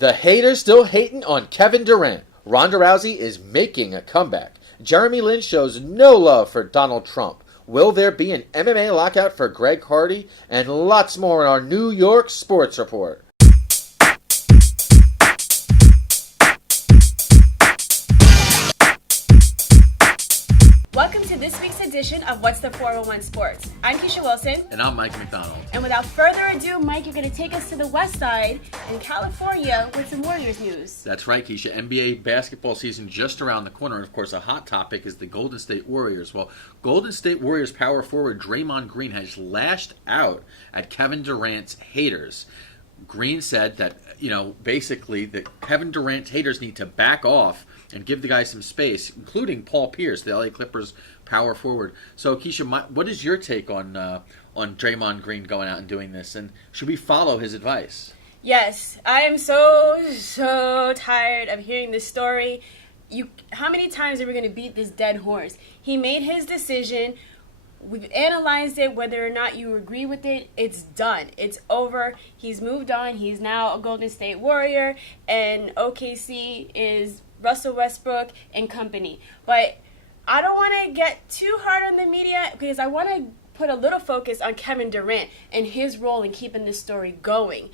The haters still hating on Kevin Durant. Ronda Rousey is making a comeback. Jeremy Lin shows no love for Donald Trump. Will there be an MMA lockout for Greg Hardy? And lots more in our New York Sports Report. Welcome to this week's edition of What's the 401 Sports. I'm Keisha Wilson. And I'm Mike McDonald. And without further ado, Mike, you're going to take us to the West Side in California with some Warriors news. That's right, Keisha. NBA basketball season just around the corner. And, of course, a hot topic is the Golden State Warriors. Well, Golden State Warriors power forward Draymond Green has lashed out at Kevin Durant's haters. Green said that, basically that Kevin Durant's haters need to back off and give the guy some space, including Paul Pierce, the LA Clippers power forward. So, Keisha, what is your take on Draymond Green going out and doing this? And should we follow his advice? Yes, I am so tired of hearing this story. How many times are we going to beat this dead horse? He made his decision. We've analyzed it. Whether or not you agree with it, it's done. It's over. He's moved on. He's now a Golden State Warrior, and OKC is Russell Westbrook and company. But I don't want to get too hard on the media because I want to put a little focus on Kevin Durant and his role in keeping this story going.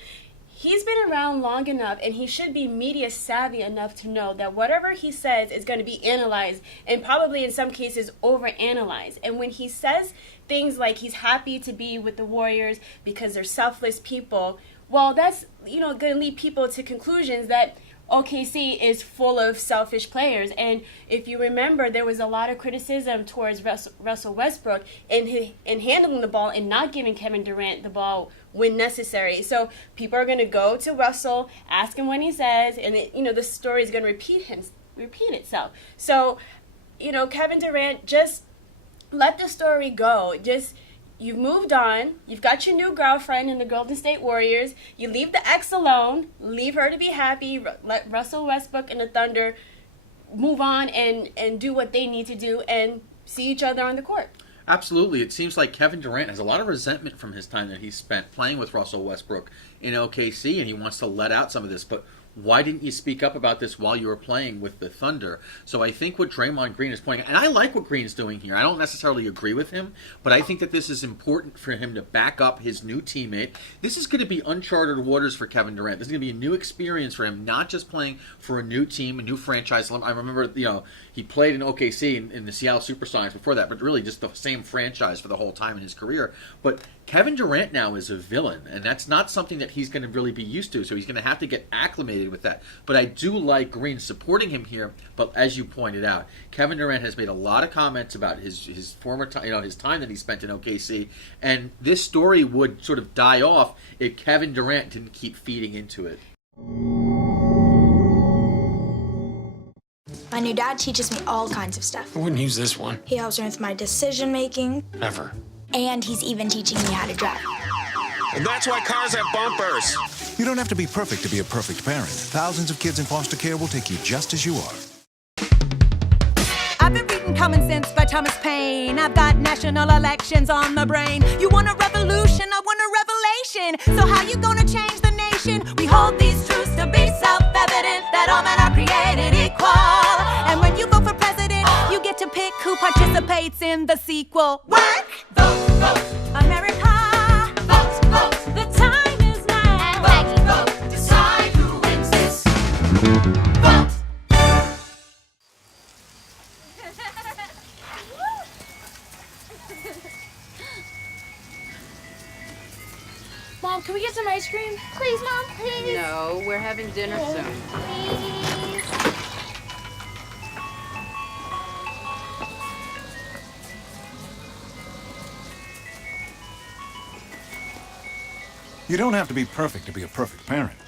He's been around long enough, and he should be media savvy enough to know that whatever he says is going to be analyzed and probably in some cases overanalyzed. And when he says things like he's happy to be with the Warriors because they're selfless people, well, that's going to lead people to conclusions that OKC is full of selfish players. And if you remember, there was a lot of criticism towards Russell Westbrook in handling the ball and not giving Kevin Durant the ball when necessary. So people are going to go to Russell, ask him what he says, and the story is going to repeat itself. So, Kevin Durant, just let the story go. You've moved on. You've got your new girlfriend in the Golden State Warriors. You leave the ex alone. Leave her to be happy. Let Russell Westbrook and the Thunder move on and do what they need to do and see each other on the court. Absolutely. It seems like Kevin Durant has a lot of resentment from his time that he spent playing with Russell Westbrook in OKC, and he wants to let out some of this. But why didn't you speak up about this while you were playing with the Thunder? So I think what Draymond Green is pointing, and I like what Green's doing here. I don't necessarily agree with him, but I think that this is important for him to back up his new teammate. This is going to be uncharted waters for Kevin Durant. This is going to be a new experience for him, not just playing for a new team, a new franchise. I remember, he played in OKC in the Seattle Supersonics before that, but really just the same franchise for the whole time in his career. But Kevin Durant now is a villain, and that's not something that he's going to really be used to, so he's going to have to get acclimated with that. But I do like Green supporting him here, but as you pointed out, Kevin Durant has made a lot of comments about his former time, his time that he spent in OKC, and this story would sort of die off if Kevin Durant didn't keep feeding into it. My new dad teaches me all kinds of stuff. I wouldn't use this one. He helps me with my decision making. Ever. And he's even teaching me how to drive. And that's why cars have bumpers. You don't have to be perfect to be a perfect parent. Thousands of kids in foster care will take you just as you are. I've been reading Common Sense by Thomas Paine. I've got national elections on the brain. You want a revolution, I want a revelation. So how you gonna change the nation? We hold these truths to be self-evident, that all men are created equal. And when you vote for president, you get to pick who participates in the sequel. Work, vote, vote, America. Vote, vote, the time is now. Vote, vote, decide who wins this. Vote. Mom, can we get some ice cream? Please, Mom, please. No, we're having dinner soon. Please. You don't have to be perfect to be a perfect parent.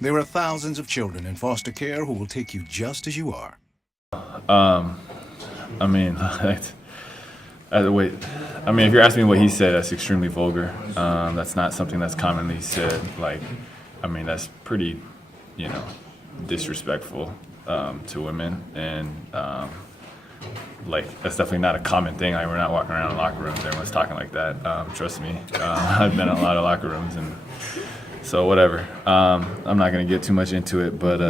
There are thousands of children in foster care who will take you just as you are. If you're asking me what he said, that's extremely vulgar. That's not something that's commonly said. That's pretty, disrespectful to women, and that's definitely not a common thing. We're not walking around in locker rooms, everyone's talking like that. Trust me, I've been in a lot of locker rooms, and So whatever. I'm not going to get too much into it, but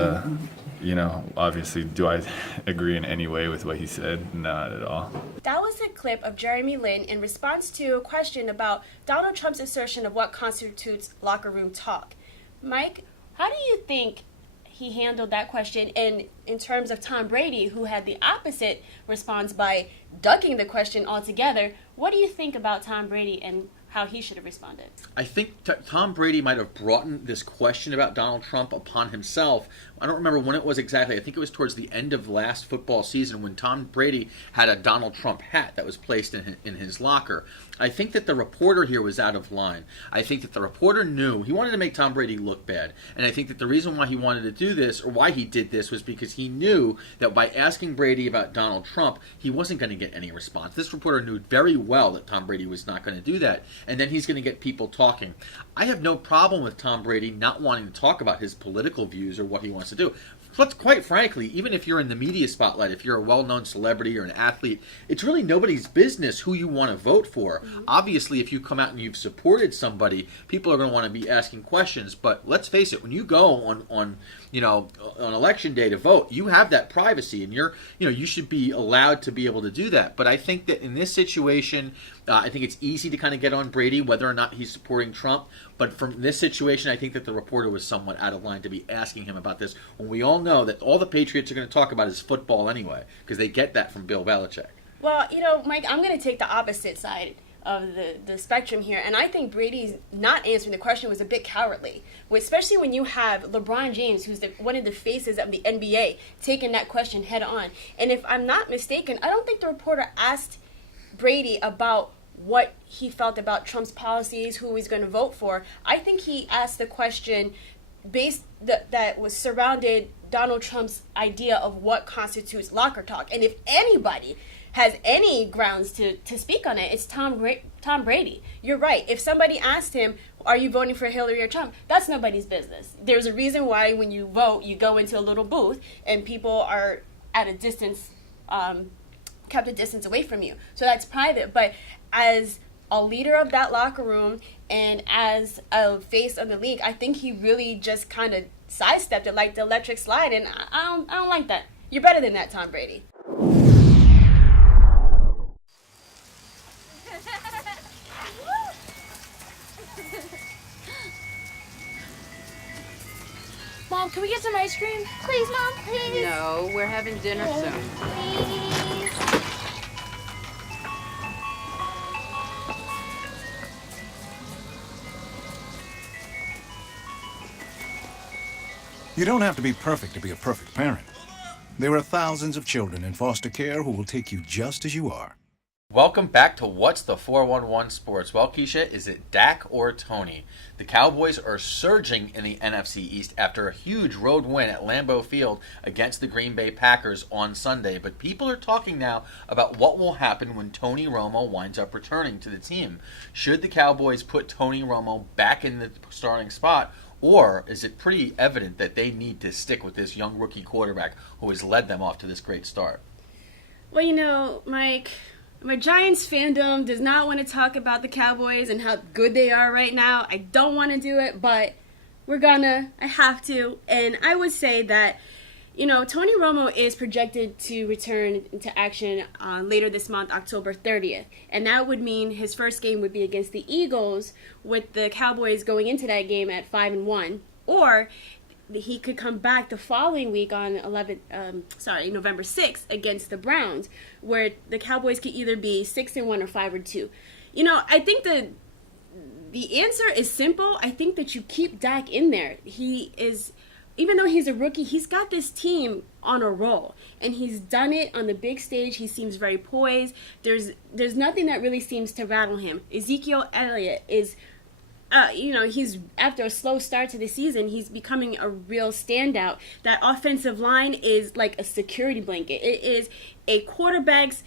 obviously, do I agree in any way with what he said? Not at all. That was a clip of Jeremy Lin in response to a question about Donald Trump's assertion of what constitutes locker room talk. Mike, how do you think he handled that question? And in terms of Tom Brady, who had the opposite response by ducking the question altogether, what do you think about Tom Brady and how he should have responded? I think Tom Brady might have brought this question about Donald Trump upon himself. I don't remember when it was exactly. I think it was towards the end of last football season when Tom Brady had a Donald Trump hat that was placed in his locker. I think that the reporter here was out of line. I think that the reporter knew he wanted to make Tom Brady look bad. And I think that the reason why he wanted to do this, or why he did this, was because he knew that by asking Brady about Donald Trump, he wasn't going to get any response. This reporter knew very well that Tom Brady was not going to do that. And then he's going to get people talking. I have no problem with Tom Brady not wanting to talk about his political views or what he wants to do. But quite frankly, even if you're in the media spotlight, if you're a well-known celebrity or an athlete, it's really nobody's business who you want to vote for. Mm-hmm. Obviously, if you come out and you've supported somebody, people are going to want to be asking questions. But let's face it, when you go on election day to vote, you have that privacy, and you should be allowed to be able to do that. But I think that in this situation, I think it's easy to kind of get on Brady whether or not he's supporting Trump. But from this situation, I think that the reporter was somewhat out of line to be asking him about this when we all know that all the Patriots are going to talk about is football anyway, because they get that from Bill Belichick. Well, Mike, I'm going to take the opposite side of the spectrum here, and I think Brady's not answering the question was a bit cowardly, especially when you have LeBron James, who's one of the faces of the NBA, taking that question head on. And if I'm not mistaken, I don't think the reporter asked Brady about what he felt about Trump's policies, who he's going to vote for. I think he asked the question that was surrounded Donald Trump's idea of what constitutes locker talk. And if anybody has any grounds to speak on it, it's Tom Brady. You're right. If somebody asked him, are you voting for Hillary or Trump? That's nobody's business. There's a reason why when you vote, you go into a little booth and people are at a distance, kept a distance away from you. So that's private. But as a leader of that locker room and as a face of the league, I think he really just kind of sidestepped it like the electric slide, and I don't like that. You're better than that, Tom Brady. Mom, can we get some ice cream? Please, Mom, please. No, we're having dinner soon. Please. You don't have to be perfect to be a perfect parent. There are thousands of children in foster care who will take you just as you are. Welcome back to What's the 411 Sports. Well, Keisha, is it Dak or Tony? The Cowboys are surging in the NFC East after a huge road win at Lambeau Field against the Green Bay Packers on Sunday. But people are talking now about what will happen when Tony Romo winds up returning to the team. Should the Cowboys put Tony Romo back in the starting spot, or is it pretty evident that they need to stick with this young rookie quarterback who has led them off to this great start? Well, Mike, my Giants fandom does not want to talk about the Cowboys and how good they are right now. I don't want to do it, but I have to. And I would say that, Tony Romo is projected to return into action later this month, October 30th. And that would mean his first game would be against the Eagles, with the Cowboys going into that game at 5-1. Or he could come back the following week on November 6th against the Browns, where the Cowboys could either be 6-1 or 5-2. I think the answer is simple. I think that you keep Dak in there. Even though he's a rookie, he's got this team on a roll, and he's done it on the big stage. He seems very poised. There's nothing that really seems to rattle him. Ezekiel Elliott is, he's, after a slow start to the season, he's becoming a real standout. That offensive line is like a security blanket. It is a quarterback's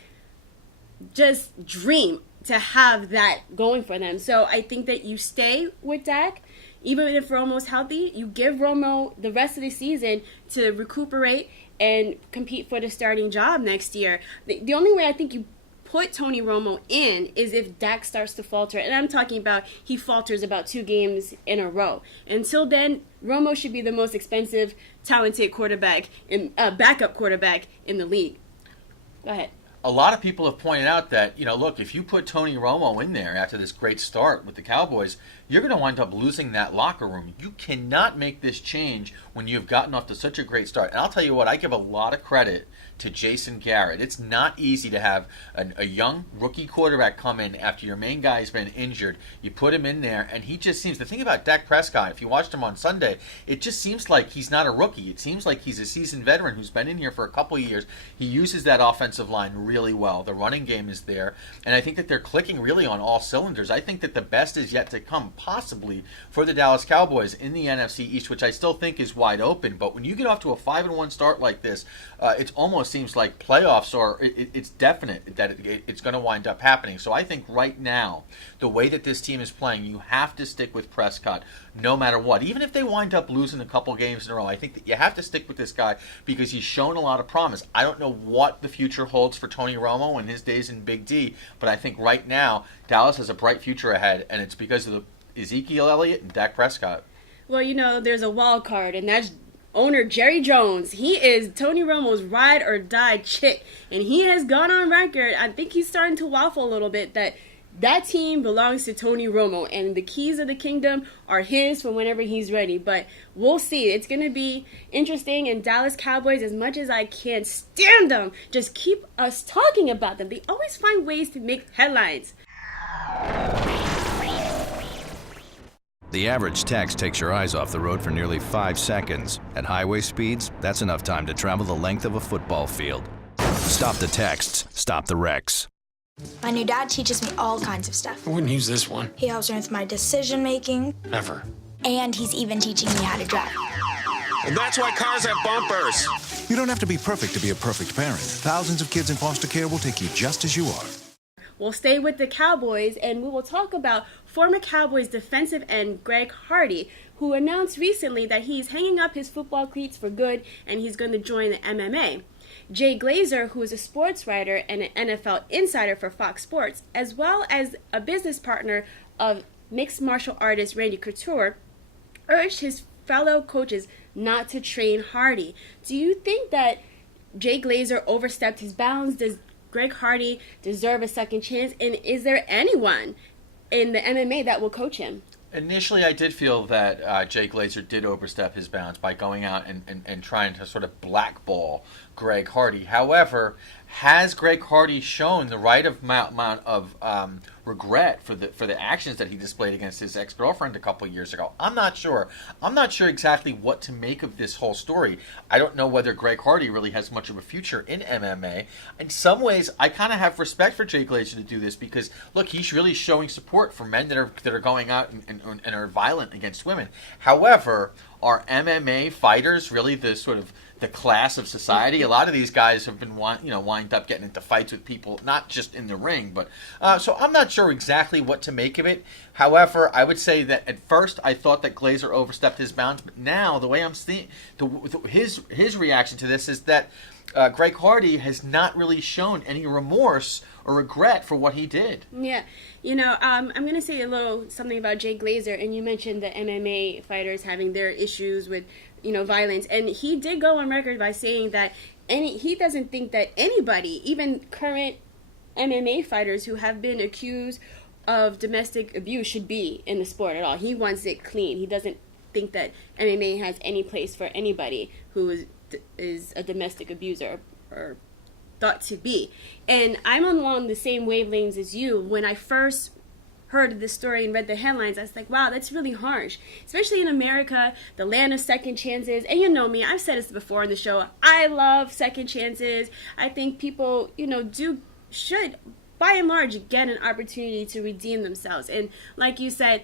just dream to have that going for them. So I think that you stay with Dak. Even if Romo's healthy, you give Romo the rest of the season to recuperate and compete for the starting job next year. The only way I think you put Tony Romo in is if Dak starts to falter. And I'm talking about he falters about 2 games in a row. Until then, Romo should be the most expensive, talented quarterback, backup quarterback in the league. Go ahead. A lot of people have pointed out that, look, if you put Tony Romo in there after this great start with the Cowboys, you're going to wind up losing that locker room. You cannot make this change when you've gotten off to such a great start. And I'll tell you what, I give a lot of credit to Jason Garrett. It's not easy to have a young rookie quarterback come in after your main guy's been injured. You put him in there, and he just seems... The thing about Dak Prescott, if you watched him on Sunday, it just seems like he's not a rookie. It seems like he's a seasoned veteran who's been in here for a couple of years. He uses that offensive line really well. The running game is there, and I think that they're clicking really on all cylinders. I think that the best is yet to come, possibly, for the Dallas Cowboys in the NFC East, which I still think is wide open. But when you get off to a 5-1 start like this, it's almost seems like playoffs are, it's definite that it's going to wind up happening. So I think right now, the way that this team is playing, you have to stick with Prescott no matter what. Even if they wind up losing a couple games in a row, I think that you have to stick with this guy because he's shown a lot of promise. I don't know what the future holds for Tony Romo and his days in Big D, but I think right now Dallas has a bright future ahead, and it's because of the Ezekiel Elliott and Dak Prescott. Well, there's a wild card, and that's owner Jerry Jones. He is Tony Romo's ride or die chick, and he has gone on record. I think he's starting to waffle a little bit that team belongs to Tony Romo, and the keys of the kingdom are his for whenever he's ready. But we'll see. It's going to be interesting, and Dallas Cowboys, as much as I can't stand them, just keep us talking about them. They always find ways to make headlines. The average text takes your eyes off the road for nearly 5 seconds. At highway speeds, that's enough time to travel the length of a football field. Stop the texts, stop the wrecks. My new dad teaches me all kinds of stuff. I wouldn't use this one. He helps me with my decision making. Ever. And he's even teaching me how to drive. And that's why cars have bumpers. You don't have to be perfect to be a perfect parent. Thousands of kids in foster care will take you just as you are. We'll stay with the Cowboys, and we will talk about former Cowboys defensive end Greg Hardy, who announced recently that he's hanging up his football cleats for good and he's going to join the MMA. Jay Glazer, who is a sports writer and an NFL insider for Fox Sports, as well as a business partner of mixed martial artist Randy Couture, urged his fellow coaches not to train Hardy. Do you think that Jay Glazer overstepped his bounds? Does Greg Hardy deserve a second chance? And is there anyone in the MMA that will coach him? Initially, I did feel that Jay Glazer did overstep his bounds by going out and trying to sort of blackball Greg Hardy. However, has Greg Hardy shown the right amount of regret for the actions that he displayed against his ex-girlfriend a couple of years ago? I'm not sure. I'm not sure exactly what to make of this whole story. I don't know whether Greg Hardy really has much of a future in MMA. In some ways, I kind of have respect for Jay Glazer to do this because, look, he's really showing support for men that are going out and are violent against women. However, are MMA fighters really the sort of the class of society? A lot of these guys have been wind up getting into fights with people, not just in the ring, but so I'm not sure exactly what to make of it. However, I would say that at first I thought that Glazer overstepped his bounds, but now the way I'm seeing his reaction to this is that Greg Hardy has not really shown any remorse or regret for what he did. Yeah. I'm going to say a little something about Jay Glazer, and you mentioned the MMA fighters having their issues with, violence. And he did go on record by saying that he doesn't think that anybody, even current MMA fighters who have been accused of domestic abuse, should be in the sport at all. He wants it clean. He doesn't think that MMA has any place for anybody who is a domestic abuser or thought to be. And I'm along the same wavelengths as you. When I first heard this story and read the headlines, I was like, wow, that's really harsh. Especially in America, the land of second chances. And you know me, I've said this before on the show, I love second chances. I think people, should, by and large, get an opportunity to redeem themselves. And like you said,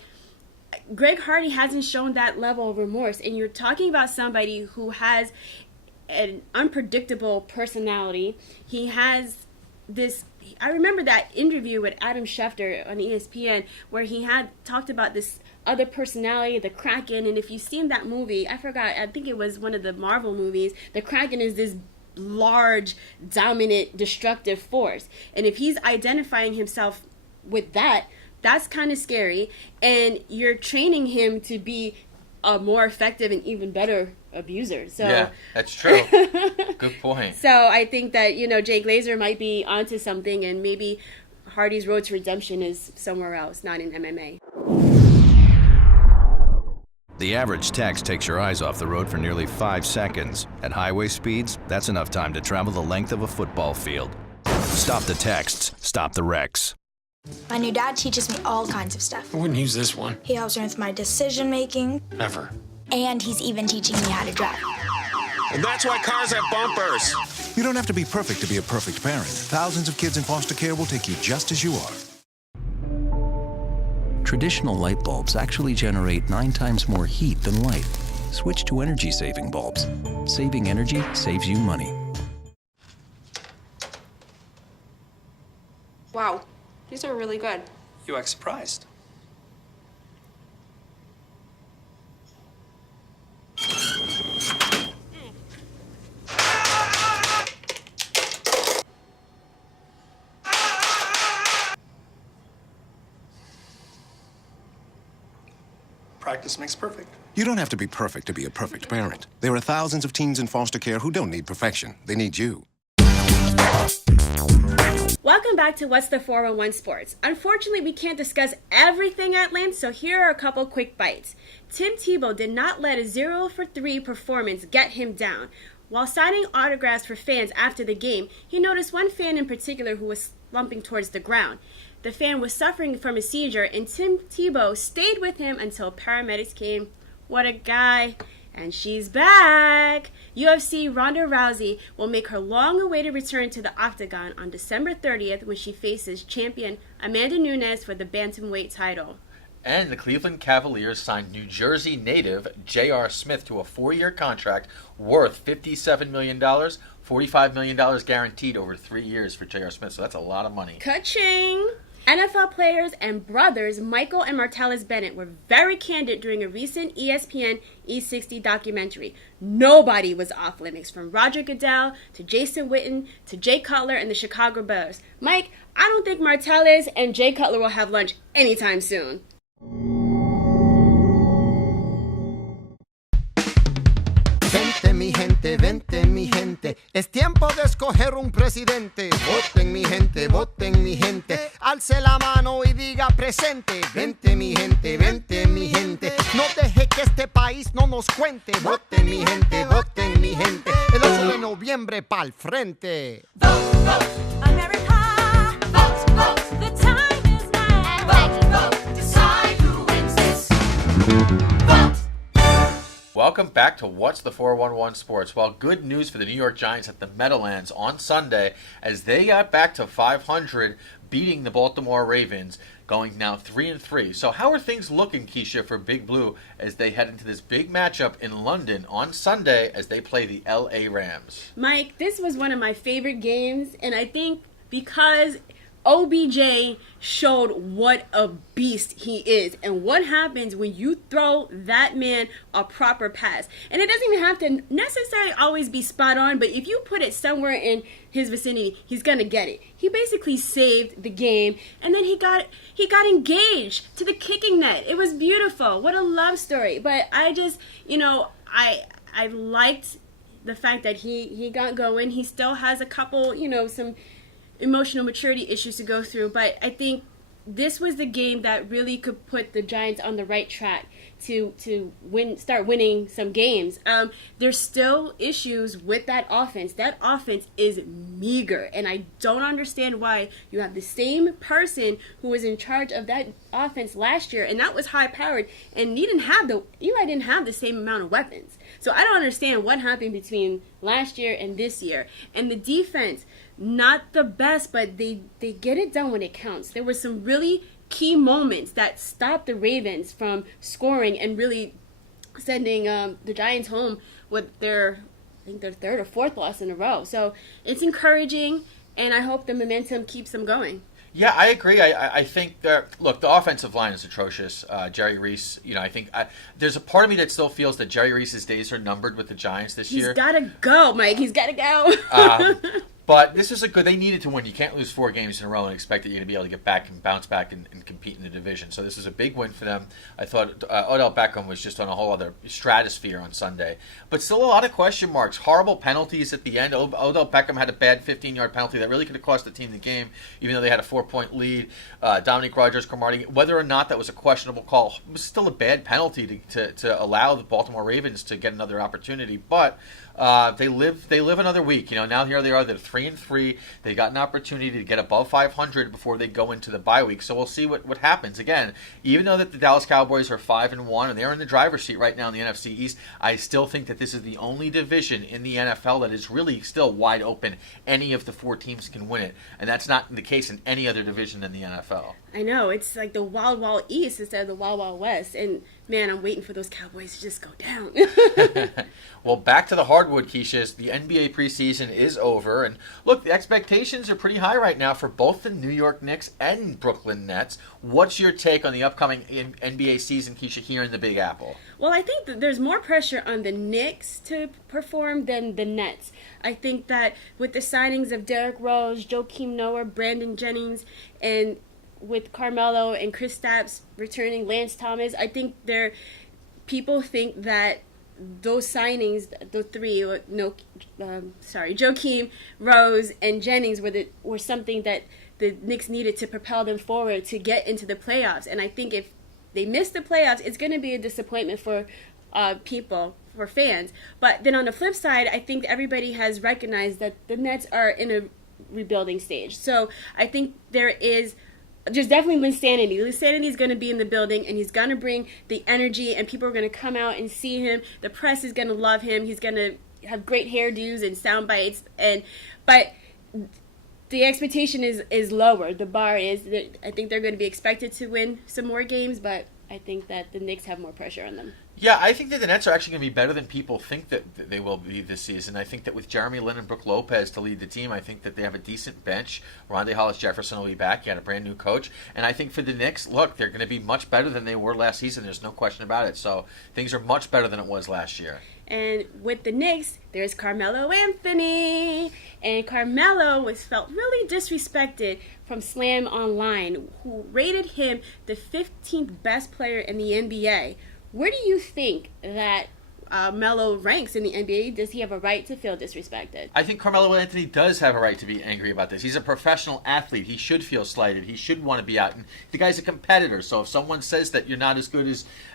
Greg Hardy hasn't shown that level of remorse. And you're talking about somebody who has an unpredictable personality. He has this... I remember that interview with Adam Schefter on ESPN where he had talked about this other personality, the Kraken. And if you've seen that movie, I forgot, I think it was one of the Marvel movies, the Kraken is this large, dominant, destructive force. And if he's identifying himself with that, that's kind of scary. And you're training him to be a more effective and even better abuser. So yeah, that's true. Good point. So I think that, Jay Glazer might be onto something, and maybe Hardy's road to redemption is somewhere else, not in MMA. The average text takes your eyes off the road for nearly 5 seconds. At highway speeds, that's enough time to travel the length of a football field. Stop the texts, stop the wrecks. My new dad teaches me all kinds of stuff. I wouldn't use this one. He helps me with my decision making. Ever. And he's even teaching me how to drive. And that's why cars have bumpers. You don't have to be perfect to be a perfect parent. Thousands of kids in foster care will take you just as you are. Traditional light bulbs actually generate 9 times more heat than light. Switch to energy-saving bulbs. Saving energy saves you money. Wow, these are really good. You act surprised. Practice makes perfect. You don't have to be perfect to be a perfect parent. There are thousands of teens in foster care who don't need perfection. They need you. Welcome back to What's the 411 Sports. Unfortunately, we can't discuss everything at length, so here are a couple quick bites. Tim Tebow did not let a 0-for-3 performance get him down. While signing autographs for fans after the game, he noticed one fan in particular who was slumping towards the ground. The fan was suffering from a seizure, and Tim Tebow stayed with him until paramedics came. What a guy. And she's back! UFC Ronda Rousey will make her long-awaited return to the octagon on December 30th when she faces champion Amanda Nunes for the bantamweight title. And the Cleveland Cavaliers signed New Jersey native J.R. Smith to a 4-year contract worth $57 million, $45 million guaranteed over 3 years for J.R. Smith. So that's a lot of money. Ka-ching! NFL players and brothers Michael and Martellus Bennett were very candid during a recent ESPN E60 documentary. Nobody was off limits, from Roger Goodell to Jason Witten to Jay Cutler and the Chicago Bears. Mike, I don't think Martellus and Jay Cutler will have lunch anytime soon. Vente mi gente, es tiempo de escoger un presidente. Voten mi gente, alce la mano y diga presente. Vente mi gente, no deje que este país no nos cuente. Voten mi gente, el 8 de noviembre pa'l frente. Vote, vote, America, vote, vote, the time is now. Vote, vote, decide who wins this. Vote. Welcome back to What's the 411 Sports. Well, good news for the New York Giants at the Meadowlands on Sunday as they got back to 500, beating the Baltimore Ravens, going now 3-3. So how are things looking, Keisha, for Big Blue as they head into this big matchup in London on Sunday as they play the LA Rams? Mike, this was one of my favorite games, and I think because OBJ showed what a beast he is and what happens when you throw that man a proper pass. And it doesn't even have to necessarily always be spot on, but if you put it somewhere in his vicinity, he's going to get it. He basically saved the game, and then he got engaged to the kicking net. It was beautiful. What a love story. But I just, I liked the fact that he got going. He still has a couple, some emotional maturity issues to go through, but I think this was the game that really could put the Giants on the right track to start winning some games. There's still issues with that offense. That offense is meager, and I don't understand why you have the same person who was in charge of that offense last year, and that was high powered, and Eli didn't have the same amount of weapons. So I don't understand what happened between last year and this year. And the defense, not the best, but they get it done when it counts. There were some really key moments that stopped the Ravens from scoring and really sending the Giants home with their third or fourth loss in a row. So it's encouraging, and I hope the momentum keeps them going. Yeah, I agree. I think look, the offensive line is atrocious. Jerry Reese, I think there's a part of me that still feels that Jerry Reese's days are numbered with the Giants this year. He's got to go, Mike. He's got to go. But this is they needed to win. You can't lose 4 games in a row and expect that you're going to be able to get back and bounce back and compete in the division. So this is a big win for them. I thought Odell Beckham was just on a whole other stratosphere on Sunday. But still a lot of question marks. Horrible penalties at the end. Odell Beckham had a bad 15-yard penalty that really could have cost the team the game, even though they had a 4-point lead. Dominique Rodgers-Cromartie, whether or not that was a questionable call, it was still a bad penalty to allow the Baltimore Ravens to get another opportunity. But they live another week. Now here they are. They're 3-3. They got an opportunity to get above 500 before they go into the bye week. So we'll see what happens. Again, even though that the Dallas Cowboys are 5-1 and they're in the driver's seat right now in the NFC East, I still think that this is the only division in the NFL that is really still wide open. Any of the 4 teams can win it, and that's not the case in any other division in the NFL. I know, it's like the Wild Wild East instead of the Wild Wild West, and man, I'm waiting for those Cowboys to just go down. Well, back to the hardwood, Keisha. The NBA preseason is over, and look, the expectations are pretty high right now for both the New York Knicks and Brooklyn Nets. What's your take on the upcoming NBA season, Keisha, here in the Big Apple? Well, I think that there's more pressure on the Knicks to perform than the Nets. I think that with the signings of Derrick Rose, Joakim Noah, Brandon Jennings, and with Carmelo and Kristaps returning, Lance Thomas, I think people think that those signings, the 3, Joakim, Rose, and Jennings were something that the Knicks needed to propel them forward to get into the playoffs. And I think if they miss the playoffs, it's going to be a disappointment for people, for fans. But then on the flip side, I think everybody has recognized that the Nets are in a rebuilding stage. So I think there's definitely Linsanity. Linsanity is going to be in the building, and he's going to bring the energy, and people are going to come out and see him. The press is going to love him. He's going to have great hairdos and sound bites. But the expectation is lower. The bar is, I think they're going to be expected to win some more games, but I think that the Knicks have more pressure on them. Yeah, I think that the Nets are actually going to be better than people think that they will be this season. I think that with Jeremy Lin and Brook Lopez to lead the team, I think that they have a decent bench. Rondae Hollis-Jefferson will be back. He had a brand new coach. And I think for the Knicks, look, they're going to be much better than they were last season. There's no question about it. So things are much better than it was last year. And with the Knicks, there's Carmelo Anthony. And Carmelo felt really disrespected from Slam Online, who rated him the 15th best player in the NBA. Where do you think that Melo ranks in the NBA? Does he have a right to feel disrespected? I think Carmelo Anthony does have a right to be angry about this. He's a professional athlete. He should feel slighted. He should want to be out. And the guy's a competitor. So if someone says that you're not as good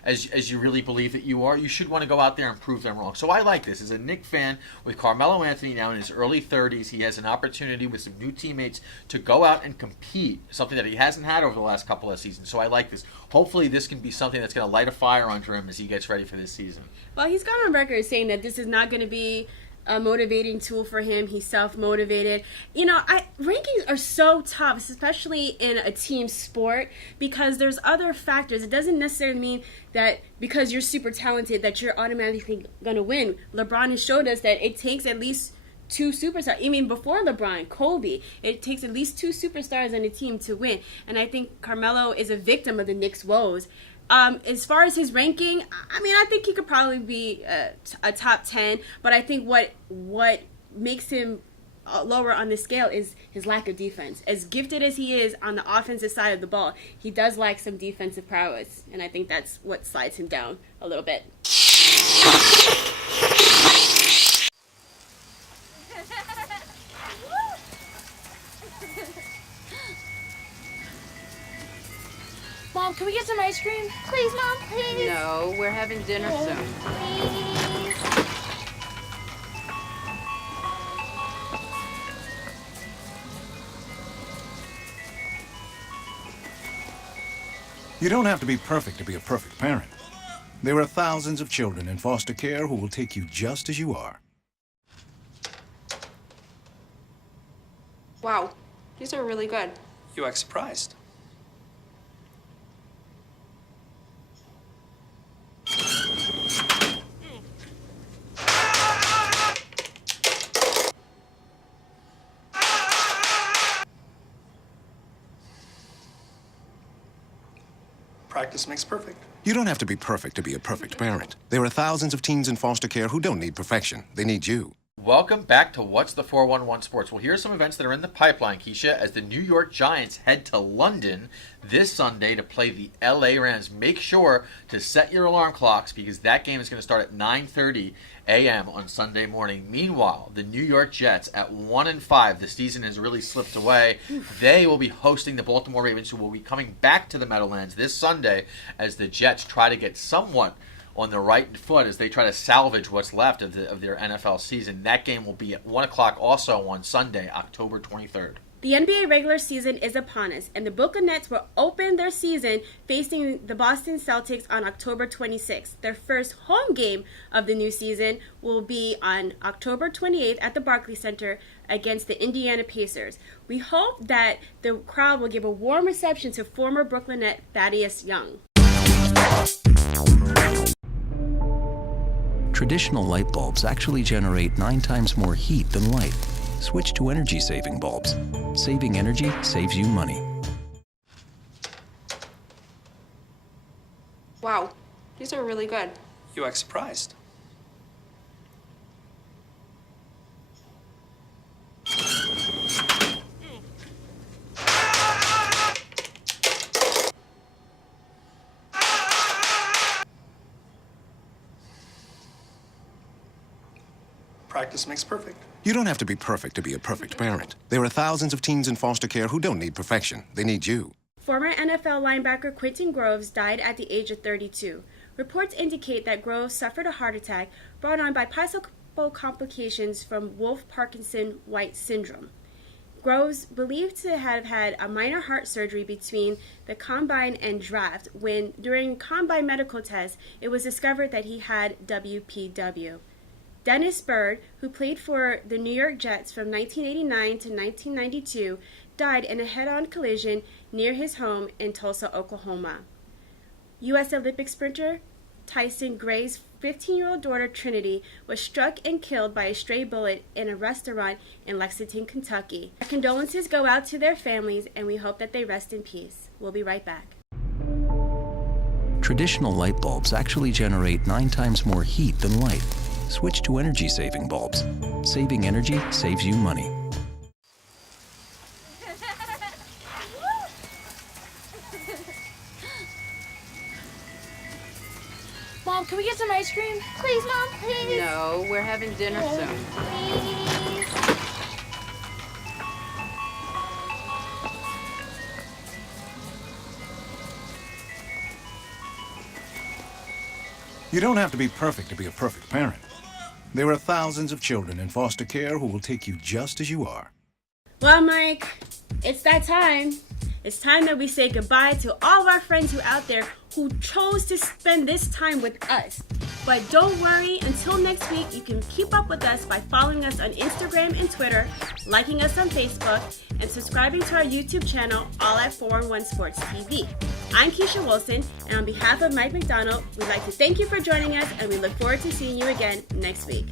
as you really believe that you are, you should want to go out there and prove them wrong. So I like this. As a Knicks fan, with Carmelo Anthony now in his early 30s, he has an opportunity with some new teammates to go out and compete, something that he hasn't had over the last couple of seasons. So I like this. Hopefully this can be something that's going to light a fire under him as he gets ready for this season. Well, he's gone on record saying that this is not going to be a motivating tool for him. He's self-motivated. Rankings are so tough, especially in a team sport, because there's other factors. It doesn't necessarily mean that because you're super talented that you're automatically going to win. LeBron has showed us that it takes at least 2 superstars. I mean, before LeBron, Kobe, it takes at least 2 superstars on a team to win. And I think Carmelo is a victim of the Knicks' woes. As far as his ranking, I think he could probably be a top 10, but I think what makes him lower on the scale is his lack of defense. As gifted as he is on the offensive side of the ball, he does lack some defensive prowess, and I think that's what slides him down a little bit. Mom, can we get some ice cream? Please, Mom, please. No, we're having dinner soon. Please. You don't have to be perfect to be a perfect parent. There are thousands of children in foster care who will take you just as you are. Wow, these are really good. You act surprised. Practice makes perfect. You don't have to be perfect to be a perfect parent. There are thousands of teens in foster care who don't need perfection. They need you. Welcome back to What's the 411 Sports. Well, here are some events that are in the pipeline, Keisha, as the New York Giants head to London this Sunday to play the LA Rams. Make sure to set your alarm clocks because that game is going to start at 9:30 a.m. on Sunday morning. Meanwhile, the New York Jets at 1-5, the season has really slipped away. They will be hosting the Baltimore Ravens, who will be coming back to the Meadowlands this Sunday as the Jets try to get somewhat on the right foot as they try to salvage what's left of their NFL season. That game will be at 1 o'clock also on Sunday, October 23rd. The NBA regular season is upon us, and the Brooklyn Nets will open their season facing the Boston Celtics on October 26th. Their first home game of the new season will be on October 28th at the Barclays Center against the Indiana Pacers. We hope that the crowd will give a warm reception to former Brooklyn Net Thaddeus Young. Traditional light bulbs actually generate 9 times more heat than light. Switch to energy-saving bulbs. Saving energy saves you money. Wow, these are really good. You act surprised. Practice makes perfect. You don't have to be perfect to be a perfect parent. There are thousands of teens in foster care who don't need perfection. They need you. Former NFL linebacker Quentin Groves died at the age of 32. Reports indicate that Groves suffered a heart attack brought on by possible complications from Wolff-Parkinson-White syndrome. Groves believed to have had a minor heart surgery between the combine and draft when, during combine medical tests, it was discovered that he had WPW. Dennis Byrd, who played for the New York Jets from 1989 to 1992, died in a head-on collision near his home in Tulsa, Oklahoma. U.S. Olympic sprinter Tyson Gray's 15-year-old daughter Trinity was struck and killed by a stray bullet in a restaurant in Lexington, Kentucky. Our condolences go out to their families, and we hope that they rest in peace. We'll be right back. Traditional light bulbs actually generate 9 times more heat than light. Switch to energy-saving bulbs. Saving energy saves you money. Mom, can we get some ice cream? Please, Mom, please. No, we're having dinner soon. Please. You don't have to be perfect to be a perfect parent. There are thousands of children in foster care who will take you just as you are. Well, Mike, it's that time. It's time that we say goodbye to all of our friends who are out there who chose to spend this time with us. But don't worry, until next week, you can keep up with us by following us on Instagram and Twitter, liking us on Facebook, and subscribing to our YouTube channel, all at 411 Sports TV. I'm Keisha Wilson, and on behalf of Mike McDonald, we'd like to thank you for joining us, and we look forward to seeing you again next week.